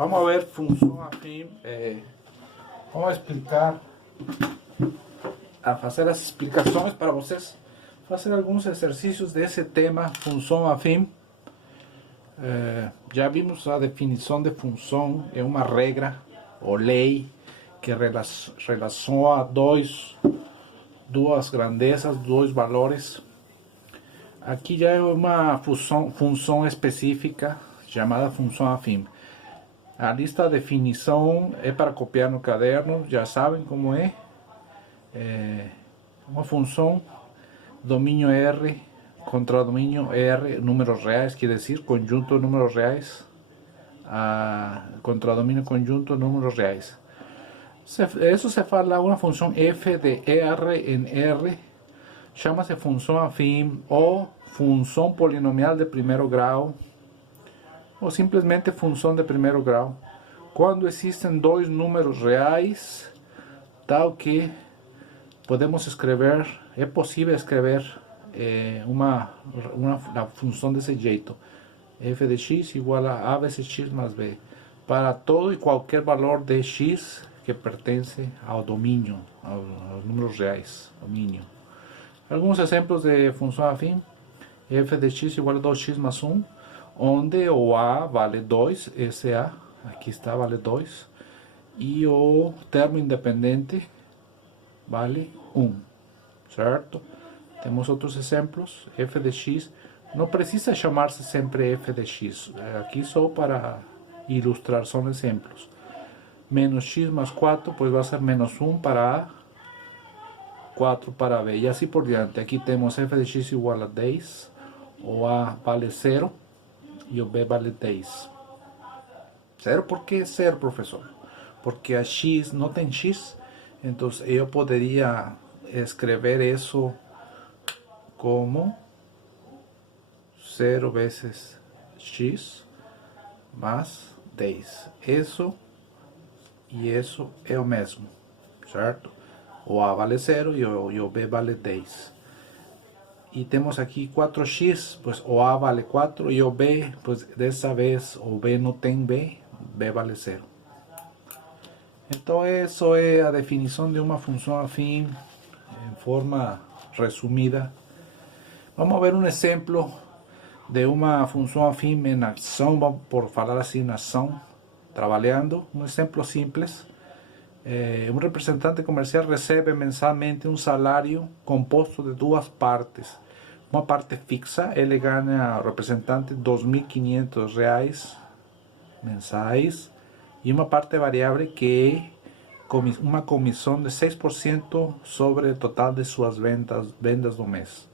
Vamos a ver função afim. Vamos explicar, a fazer as explicações para vocês, fazer alguns exercícios desse tema, função afim. Já vimos a definição de função, é uma regra ou lei que relaciona duas grandezas, dois valores. Aqui já é uma função específica chamada função afim. A lista de definição é para copiar no caderno, já sabem como é. Uma função, domínio R contra domínio R, números reais, quer dizer, conjunto de números reais, contra domínio conjunto de números reais. Isso se fala uma função f de R em R, chama-se função afim ou função polinomial de primeiro grau, ou simplesmente função de primeiro grau, quando existem dois números reais, tal que podemos escrever, é possível escrever uma função desse jeito, f de x igual a vezes x mais b, para todo e qualquer valor de x que pertence ao domínio, aos números reais, domínio. Alguns exemplos de função afim: f de x igual a 2x mais 1, onde o a vale 2, esse a, aqui está, vale 2, e o termo independente vale 1, certo? Temos outros exemplos, f de x, não precisa chamar-se sempre f de x, aqui só para ilustrar, são exemplos. Menos x mais 4, pois vai ser menos 1 para a, 4 para b, e assim por diante. Aqui temos f de x igual a 10, o a vale 0, e o b vale 10. Zero? Por que zero, professor? Porque a x não tem x, então eu poderia escrever isso como 0 vezes x mais 10. Isso e isso é o mesmo, certo? O a vale 0 e o b vale 10. E temos aqui 4x, pois o a vale 4 e o b, pois dessa vez o b não tem b, b vale 0. Então isso é a definição de uma função afim em forma resumida. Vamos ver um exemplo de uma função afim em ação, por falar assim, em ação, trabalhando. Um exemplo simples. Um representante comercial recebe mensalmente um salário composto de duas partes. Uma parte fixa, ele ganha, o representante, R$ 2.500 mensais, e uma parte variável que é uma comissão de 6% sobre o total de suas vendas do mês.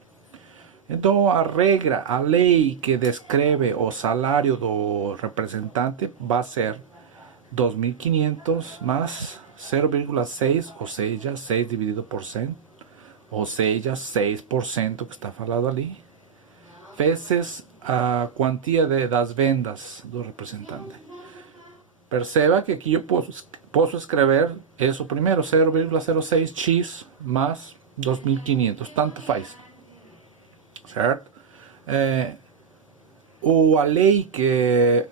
Então a regra, a lei que descreve o salário do representante vai ser 2.500 mais 0,6, ou seja, 6 dividido por 100, ou seja, 6% que está falado ali, vezes a quantia das vendas do representante. Perceba que aqui eu posso escrever isso primeiro, 0,06x mais 2.500, tanto faz, certo? A lei que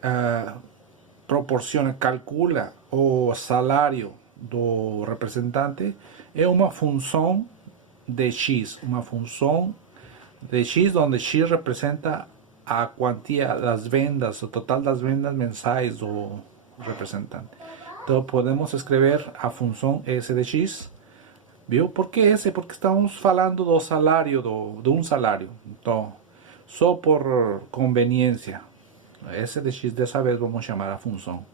calcula o salário do representante é uma função de x, onde x representa a quantia das vendas, o total das vendas mensais do representante. Então podemos escrever a função s de x, viu? Por que s? Porque estamos falando do salário, de um salário. Então, só por conveniência, s de x dessa vez vamos chamar a função,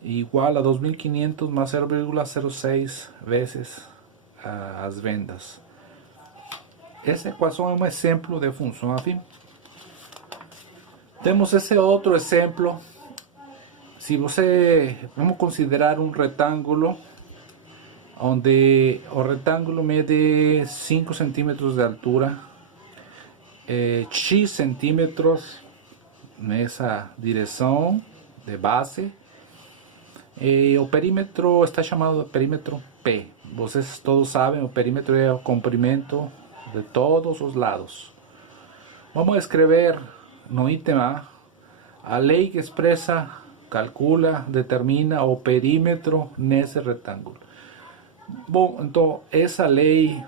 igual a 2.500 mais 0,06 vezes as vendas. Essa equação é um exemplo de função afim. Temos esse outro exemplo. Se vamos considerar um retângulo, onde o retângulo mede 5 centímetros de altura, x centímetros nessa direção de base, e o perímetro está chamado de perímetro P. Vocês todos sabem, o perímetro é o comprimento de todos os lados. Vamos escrever no item A a lei que expressa calcula, determina o perímetro nesse retângulo. Bom, então essa lei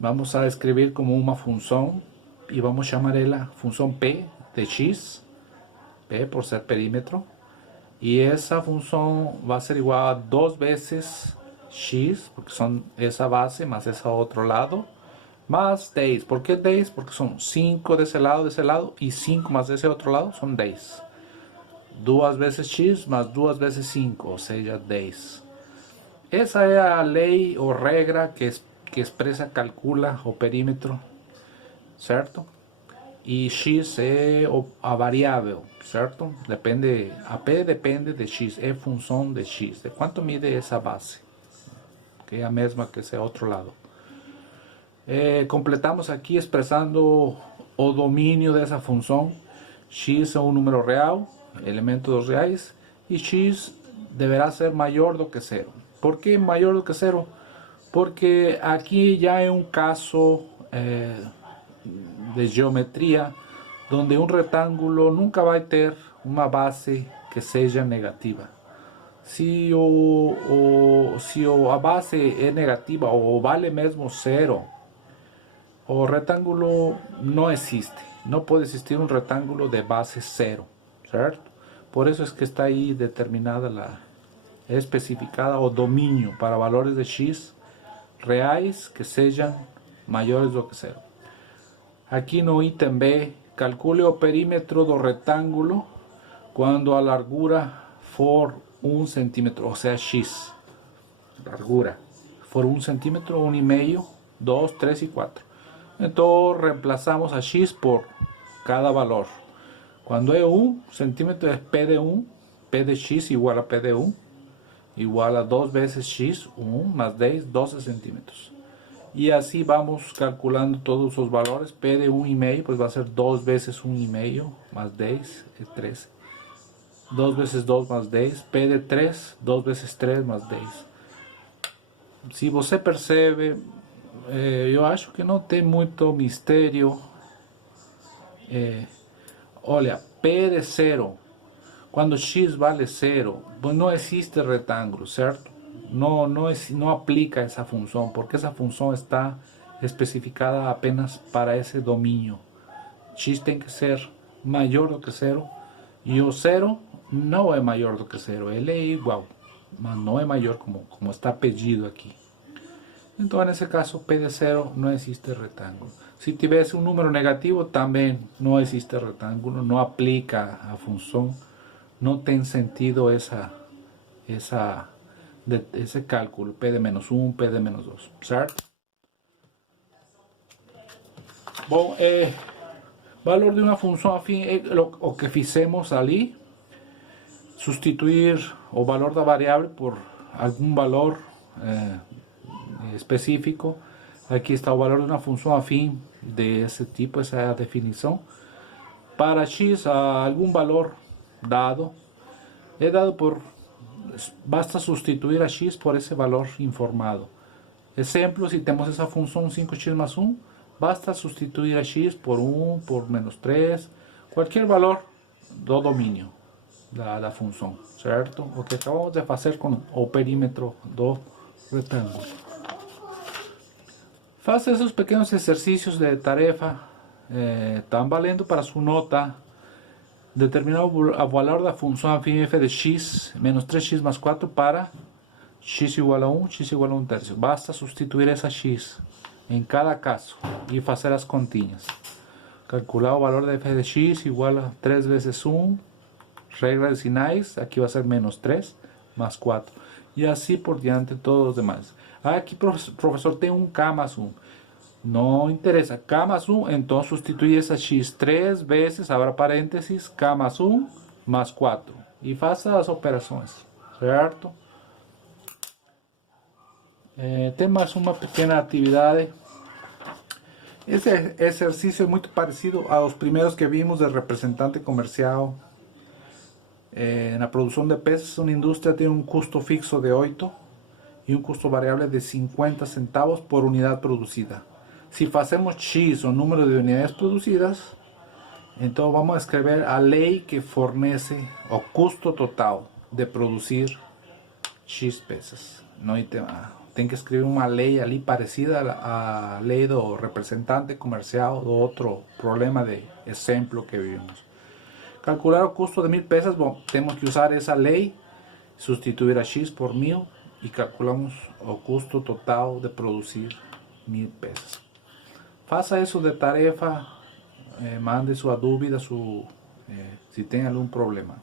vamos a escrever como uma função e vamos chamar ela função P de x, P por ser perímetro, e essa função vai ser igual a 2 vezes x, porque são essa base mais esse outro lado, más 10. ¿Por qué 10? Porque son 5 de ese lado, y 5 más de ese otro lado son 10. 2 veces x más 2 veces 5, o sea, 10. Esa es la ley o regra que expresa, calcula o perímetro, ¿cierto? Y x es a variável, ¿cierto? Depende, a p depende de x, es función de x, de cuánto mide esa base, que es la misma que ese otro lado. Completamos aquí expresando o dominio de esa función. X es un número real, elemento dos reais, y x deberá ser mayor do que 0. ¿Por qué mayor do que 0? Porque aquí ya es un caso de geometría donde un rectángulo nunca va a tener una base que sea negativa. Si a base es negativa o vale mesmo 0, o rectángulo no existe. No puede existir un rectángulo de base 0, ¿cierto? Por eso es que está ahí determinada especificada o dominio para valores de x reais que sean mayores do que 0. Aquí no ítem B, calcule o perímetro do rectángulo cuando a largura for 1 centímetro, o sea x, largura, for 1 centímetro, 1,5, 2, 3 y 4. Entonces reemplazamos a x por cada valor. Cuando es 1 centímetro es p de 1, p de x igual a p de 1, igual a 2 veces x, 1 más 10, 12 centímetros. Y así vamos calculando todos los valores. P de 1,5 pues va a ser 2 veces 1,5 más 10 es 13. 2 veces 2 más 10. P de 3, 2 veces 3 más 10. Si você percebe, eu acho que não tem muito mistério. Olha, P de 0, quando x vale 0, pues não existe retângulo, certo? Não aplica essa função, porque essa função está especificada apenas para esse domínio. X tem que ser maior do que 0, e o 0 não é maior do que 0, ele é igual, mas não é maior como está pedido aqui. Então, nesse caso, P de 0 não existe retângulo. Se tivesse um número negativo, também não existe retângulo, não aplica a função, não tem sentido esse cálculo, P de menos 1, P de menos 2, certo? Bom, valor de uma função afim é o que fizemos ali, substituir o valor da variável por algum valor específico. Aqui está o valor de uma função afim desse tipo, essa é a definição. Para x, algum valor dado, é dado por, basta substituir a x por esse valor informado. Exemplo, se temos essa função 5x mais 1, basta substituir a x por 1, por menos 3, qualquer valor do domínio da função, certo? O que acabamos de fazer com o perímetro do retângulo. Faça esses pequenos exercícios de tarefa, estão valendo para sua nota. Determinar o valor da função afim f de x menos 3x mais 4 para x igual a 1, x igual a 1 terço. Basta substituir essa x em cada caso e fazer as continhas. Calcular o valor de f de x igual a 3 vezes 1, regra de sinais, aqui vai ser menos 3 mais 4. E assim por diante todos os demais. Aqui, professor, tem um k mais 1. Não interessa, k mais 1, então substitui essa x 3 vezes, abra parênteses, k mais 1 mais 4. E faça as operações, certo? Tem mais uma pequena atividade. Esse exercício é muito parecido aos primeiros que vimos de representante comercial. Na produção de peças, uma indústria tem um custo fixo de 8 e um custo variável de 50 centavos por unidade produzida. Se fazemos x o número de unidades produzidas, então vamos a escrever a lei que fornece o custo total. de produzir X peças. Não tem que escrever uma lei ali parecida à lei do representante comercial, do outro problema de exemplo que vimos. Calcular o custo de 1000 peças, bom, temos que usar essa lei, substituir a X por 1000 e calculamos o custo total de produzir 1000 peças. Faça isso de tarefa, mande sua dúvida, se tem algum problema.